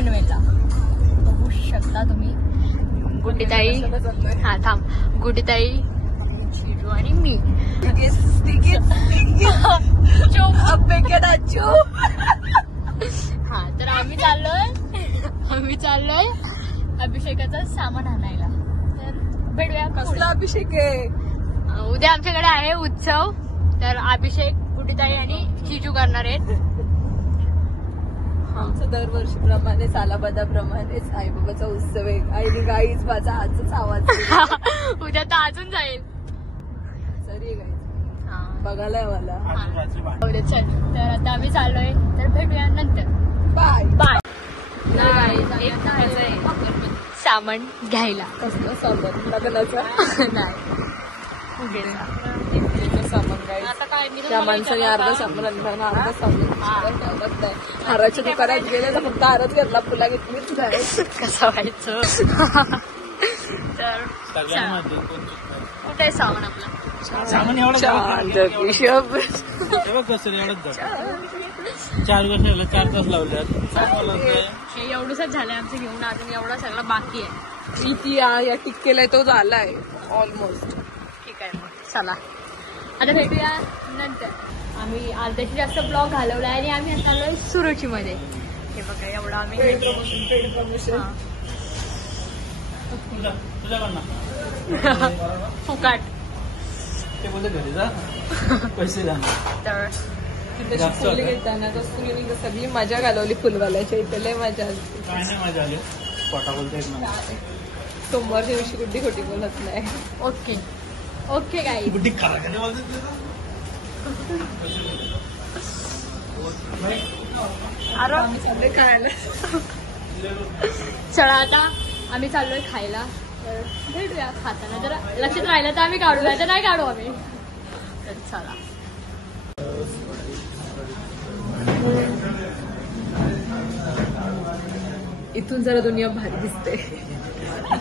पनवेलला बघू शकता तुम्ही. गुड्डीताई, हा थांब, गुड्डीताई, चिरू आणि मी. हा तर आम्ही चाललोय अभिषेकाचं सामान आणायला. तर भेटूया. कसला अभिषेक आहे? उद्या आमच्याकडे आहे उत्सव. तर अभिषेक गुड्डीताई आणि चिजू करणार आहेत. आमचं दरवर्षीप्रमाणे सालाबादाप्रमाणेच आईबाबाचा उत्सव आहे. आईने गाईच माझा आजच आवाज उद्या तर अजून जाईल. सरी गाई बघायला मला. चल तर आता आम्ही चाललोय. तर भेटूया नंतर. Bye bye. सामान घ्यायला. कसलं सामान? लग्नाचं नाही सामान काय? त्या माणसाने अर्धा सामान आणलं, अर्धा सामान ठेवत नाही. हाराच्या दुकानात गेले तर फक्त हारच घेतला, फुला घेतलीच नाही. कसं व्हायचं? तर कुठे सामान आपलं? सामान एवढं 4 तास लावल्यात. हे एवढंच झालंय आमचं घेऊन. अजून एवढा सगळं बाकी आहे. किती या टिक्केला तो झालाय ऑलमोस्ट. ठीक आहे मग चला आता भेटूया नंतर. आम्ही अर्ध्याशी जास्त ब्लॉग घालवलाय आणि आम्ही आता आलोय सुरुची मध्ये. हे बघा एवढं आम्ही फुकाट ते बोलते घरी जा पैसे जाणार. तर फुले घेताना कस्तुरीने सगळी मजा घालवली फुलवाल्याच्या इथे. लय मजा आली. काय नाही मजा आली. पोटा बोलते एक नंबर. सोमवारच्या दिवशी गुड्डी खोटी बोलत नाही. ओके ओके गाई. गुड्डी खाला का बोलते. चला आता आम्ही चाललोय खायला. तर भेटूया खाताना. जरा लक्षात राहिलं तर आम्ही काढूया, तर नाही काढू आम्ही. तर चला. इथून जरा दुनिया भारी दिसते.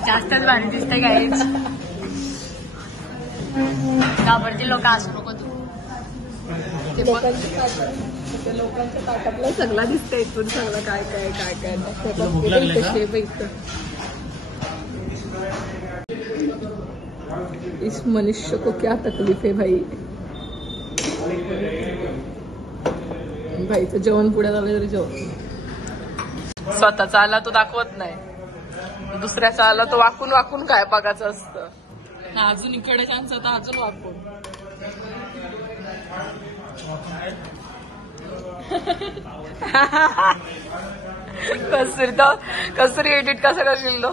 जास्तच भारी दिसते गाईच. घाबरतील लोक असू नको तू. लोकांच्या ताटातला सगळा दिसतंय इथून. सगळं काय काय काय काय इस मनुष्य को क्या तकलीफ है भाई. भाईचं जेवण पुढे झालं तरी जेवण. स्वतःचा आला तो दाखवत नाही, दुसऱ्याचा आला तो वाकून वाकून काय बघायचं असतं. अजून इकडे त्यांचं तर अजून वाकून. कसरी एडिट कसं करशील तो.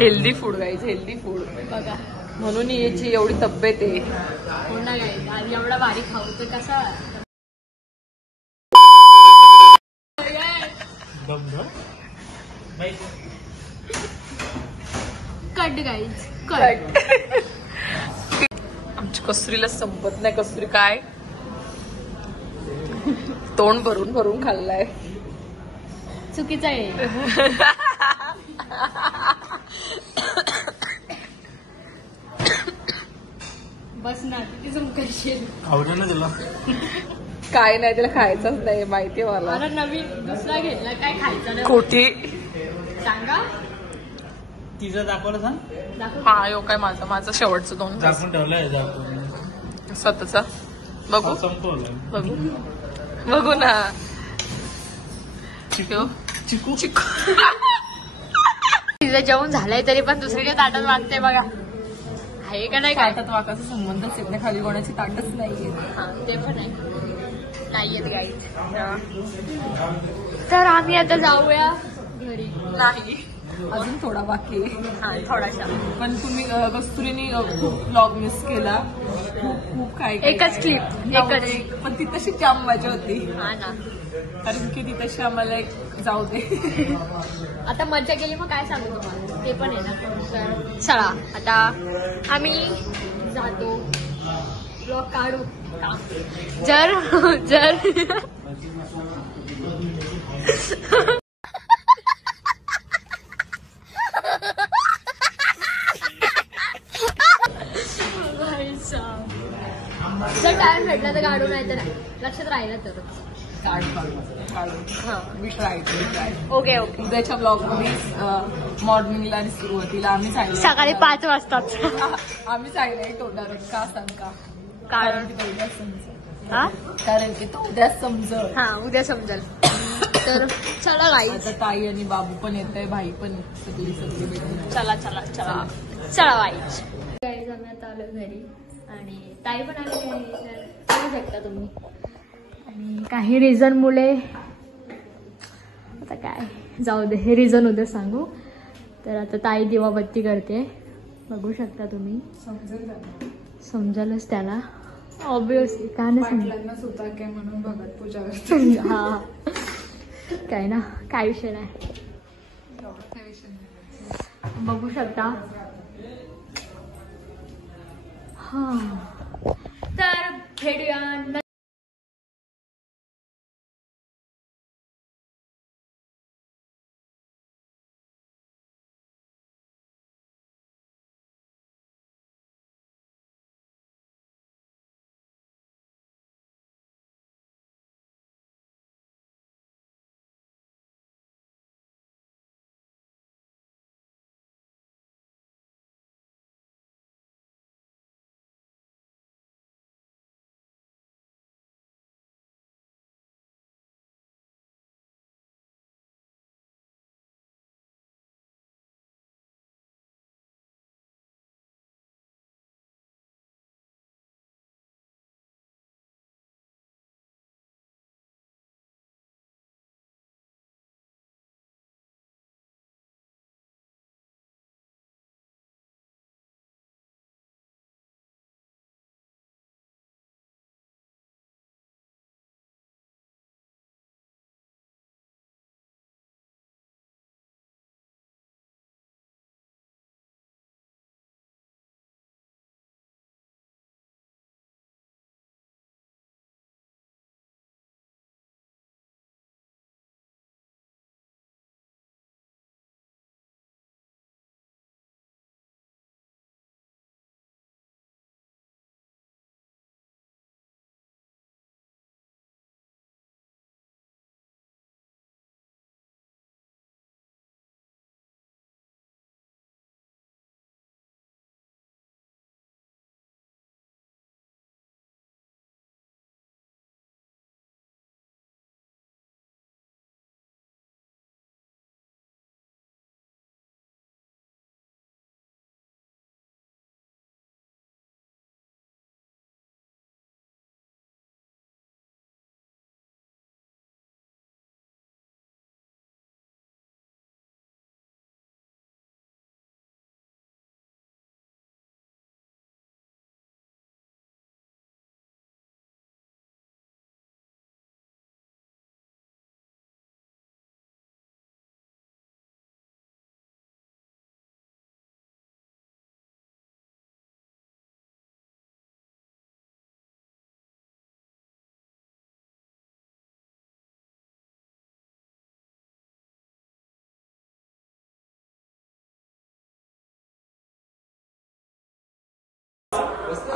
Healthy food guys, healthy food बघा. म्हणून याची एवढी तब्येत आहे. हो ना गाईज. आणि एवढा भारी खाऊ तर कसा. Cut guys cut. आमची कसुरीला संपत नाही. कसुरी काय तोंड भरून भरून खाल्लाय. चुकीचं आहे. बस ना किती झुम करशील. आवडलं ना तुला. काय नाही त्याला खायचंच नाही माहितीये मला. मला नवीन दुसरा घेतला काय खायचं नाही. खोटी सांगा. तिचं दाखवलं सांग. हा यो काय माझं शेवटचं 2 तास दाखवून ठेवलंय दाखवून स्वतःचा. बघू संपवलं. बघू बघू ना. चिकू चिकू तिचं जेवण झालंय तरी पण दुसरीच्या ताटात वागते बघा. आहे का नाही. काय ताटात वाकाचा संबंधच येत नाही. खाली कोणाची ताटच नाहीये. हा ते पण आहे. नाहीयेत गाई. तर आम्ही आता जाऊया घरी. नाही अजून थोडा बाकी आहे. हा थोडासा. पण तुम्ही कस्तुरीने खूप ब्लॉग मिस केला. खूप काय एकच क्लिप एकच. पण ती तशी जाम मजा होती. हा ना. कारण की ती तशी आम्हाला एक जाऊ दे. आता मजा केली मग काय सांगू तुम्हाला. ते पण आहे ना. चला आता आम्ही जातो. ब्लॉग काढू. जर जर टायर भेटला तर काढू, नाही तर नाही. लक्षात राहिलं तरच. Okay okay. उद्याच्या ब्लॉग मध्ये मॉर्निंगला आणि सुरुवातीला आम्ही सांगितलं सकाळी 5 वाजताच. आम्ही सांगितलं तोंडावर का सांग का, कारण की तो उद्या समजेल. हा कारण की तो उद्या समजल. हा उद्या समजेल. तर चला गाईज, आता ताई आणि बाबू पण येत आहे, भाई पण सगळी भेटून. चला चला चला चला गाईज. गाईज आम्ही आता आलो घरी आणि ताई पण आलेली आहे, तर सांगू शकता तुम्ही. आणि काही रिझन मुळे आता काय जाऊ दे, हे रिझन उद्या सांगू. तर आता ताई दिवाबत्ती करते, बघू शकता तुम्ही. समजेलच त्याला ऑब्विसली, का नाही समजा म्हणून भगत पूजा. हा काय ना, काय विषय नाही, बघू शकता. हा तर भेटूया.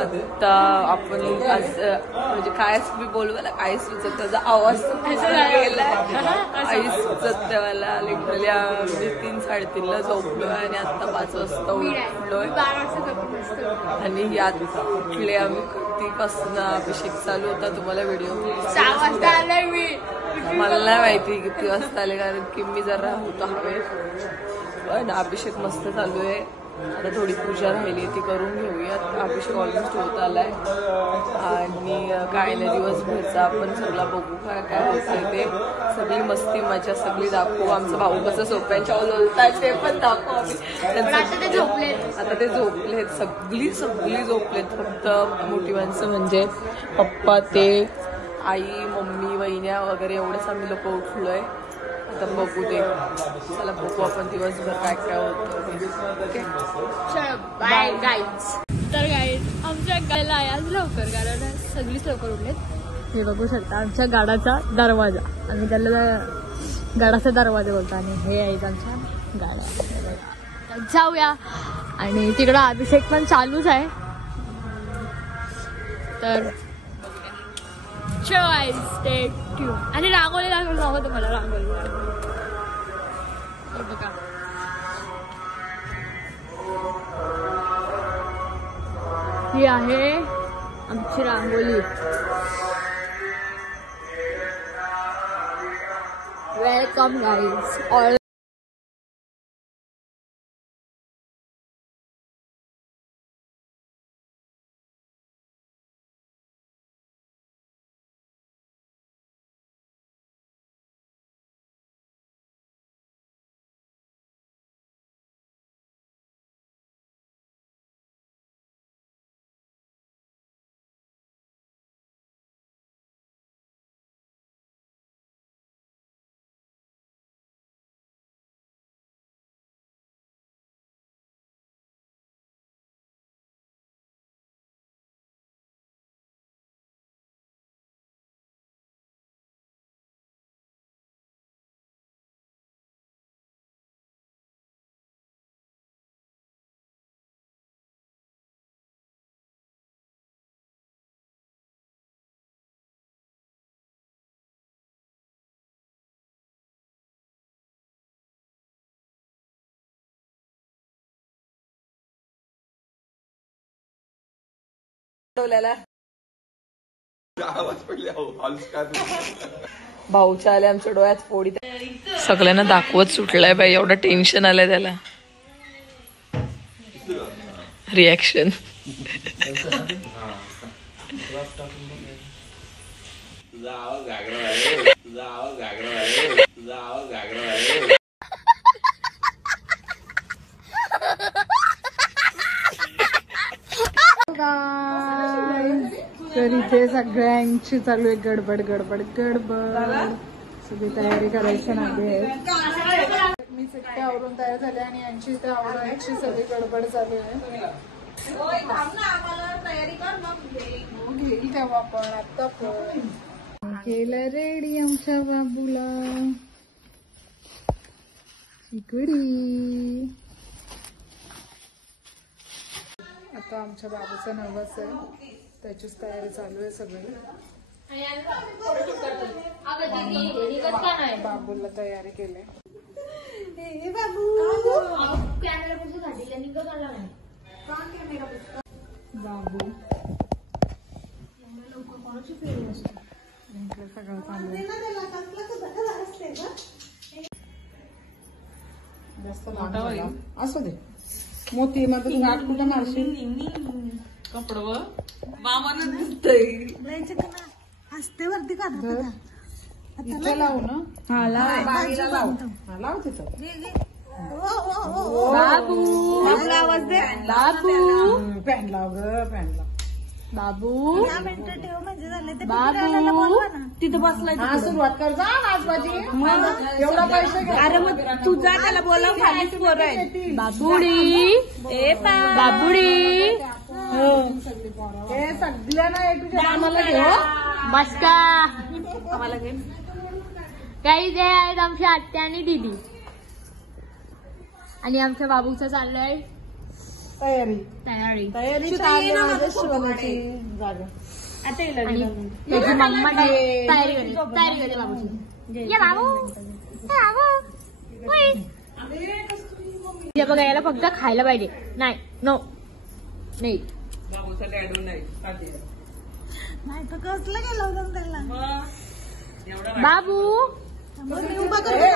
आता आपण आज म्हणजे काय मी बोलवायला काय सुचत त्याचा आवाज आई सुचत मला लिटरली आम्ही 3-3:30ला झोपलोय आणि आता 5 वाजता उठलोय आणि यात उठले आम्ही. कितीपासून अभिषेक चालू होता तुम्हाला व्हिडिओ 6 वाजता आलोय मी. मला नाही माहिती किती वाजता आले कारण की मी जरा होतो हवेत. पण अभिषेक मस्त चालू आहे. आता थोडी पूजा राहिली ती करून घेऊयात. अभिषेक ऑलमोस्ट होत आलाय आणि काय नाही दिवसभरचा आपण सगळं बघू काय काय होतं ते. सगळी मस्ती मजा सगळी दाखवू. आमचा भाऊ कसं सोप्यांच्या बोलतात ते पण दाखवू आम्ही. आता ते झोपलेत सगळी झोपलेत. फक्त मोठी माणसं म्हणजे पप्पा ते आई मम्मी वहिन्या वगैरे एवढंच आम्ही लोक उठलोय. आता बघू दे. चला बघू आपण दिवसभर काय काय होतं. ओके चलो बाय गाईज. तर गाईज आमच्या गायला आज लवकर कारण सगळीच लवकर उठलेत. हे बघू शकता आमच्या गाडाचा दरवाजा. आम्ही त्याला गाडाचा दरवाजा बोलतो आणि हे आहेत आमच्या गाड्या. जाऊया आणि तिकडं अभिषेक पण चालूच आहे. तर चलो स्टे ट्यून. आणि रांगोळी दाखवतो तुम्हाला. रांगोळी हे बघा. ही आहे आमची रांगोळी. Welcome guys all. भाऊच्या आले आमच्या डोळ्यात फोडी. सगळ्यांना दाखवत सुटलाय बाई. एवढं टेन्शन आलंय त्याला. रिॲक्शन. तर इथे सगळ्यांची चालू आहे गडबड गडबड गडबड. सगळी तयारी करायची नागे आहेत. मी सगळे आवरून तयार झाले आणि यांची इथे आवरायची सगळी गडबड चालू आहे. घेईल तेव्हा आपण आता पण केलं रेडी आमच्या बाबूला इकडी. आता आमच्या बाबूचं नवस आहे, त्याचीच तयारी चालू आहे सगळी. बाबूला तयारी केली. बाबू सगळं चालू आहे. जास्त असू दे. मोती मध्ये गाठ कुठं मारशील कपडं मामानं दिसतंय. हसते वरती का इथे लावू ना. हा लाव तिथं. बाबू आवाज दे. बाबू पॅन लाव ग. पॅन लाव. बाबू बाबू तिथं बसलाय. हा सुरुवात कर. जा नाचबाजी. एवढा पैसे घे. अरे मग तुझा त्याला बोलाव. खालीच बोलाय. बाबुडी बाबुडी. हे सगळ्यांना एक तुझ्या आम्हाला घेऊ. बस का आम्हाला घे. काही जे आहेत आमची आत्या आणि दीदी. आणि आमच्या बाबूचं चाललंय तयारी. तयारी शिवणाची जागा. आणि त्याची मम्मा तयारी करते बाबूची. ये बाबू बाबू. हे बघा याला फक्त खायला पाहिजे. नाही नो नाही. बाबूचा डॅडू नाही. तर कसलं गेलं होतं त्याला. बाबू उभा करतो.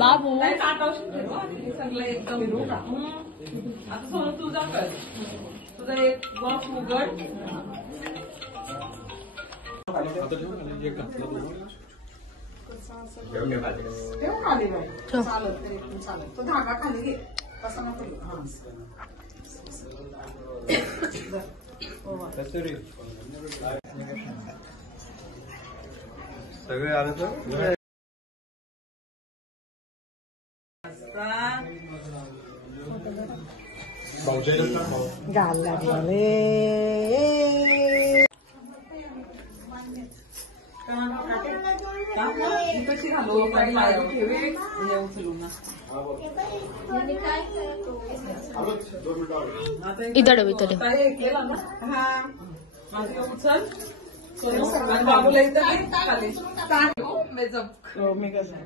बाबू तुझा एक बॉक्स उघड. ठेवून आली बाई चालत तरी पण चालत. तो धागा खाली घे तसा नको घेऊ. हा. सगळे आले तर गाल लागले. कशी घालू पाणी ठेवे हे उचलू ना. इथं केला ना. हा माझं उचल आणि बाबूला इथं खाली मी कसं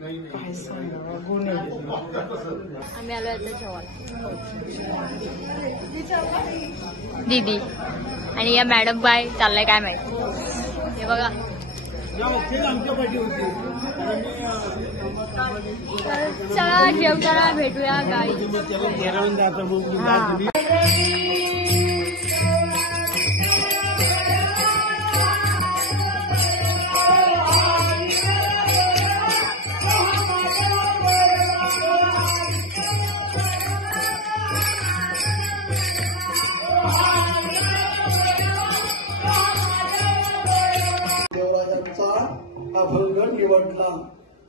काय सांगा गुण आम्ही आलो आता जेवायला. दीदी आणि या मॅडम बाय चाललंय काय माहिती. हे बघा चला जेवताना भेटूया गाडी. देवराजांचा अभंग निवडला.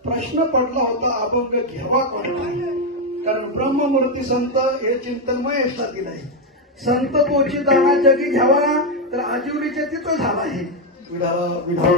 प्रश्न पडला होता अभंग घ्यावा कोणता, कारण ब्रह्ममूर्ती संत हे चिंतनमय यशातील आहे. संत तोची दाना जगी घ्यावा तर आजीवडीचे तिथं झाला आहे. विढा विढा